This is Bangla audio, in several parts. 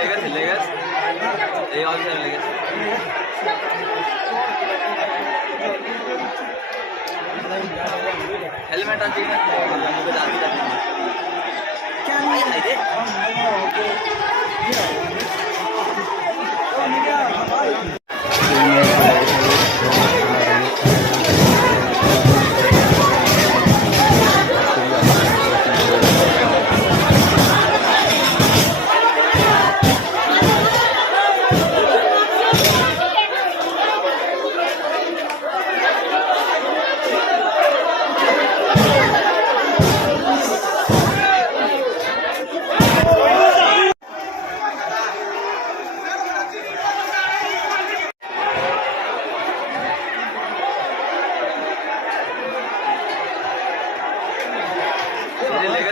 লেগেছে লেগেছে এই অঞ্চলে লেগেছে हेलमेट आती है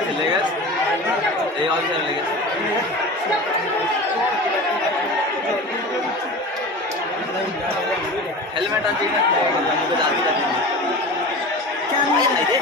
এই যে লেগেছে লেগেছে এই অবস্থায় লেগেছে হেলমেট আছে কিনা মুখে দাঁড়িয়ে দাঁড়িয়ে এই রে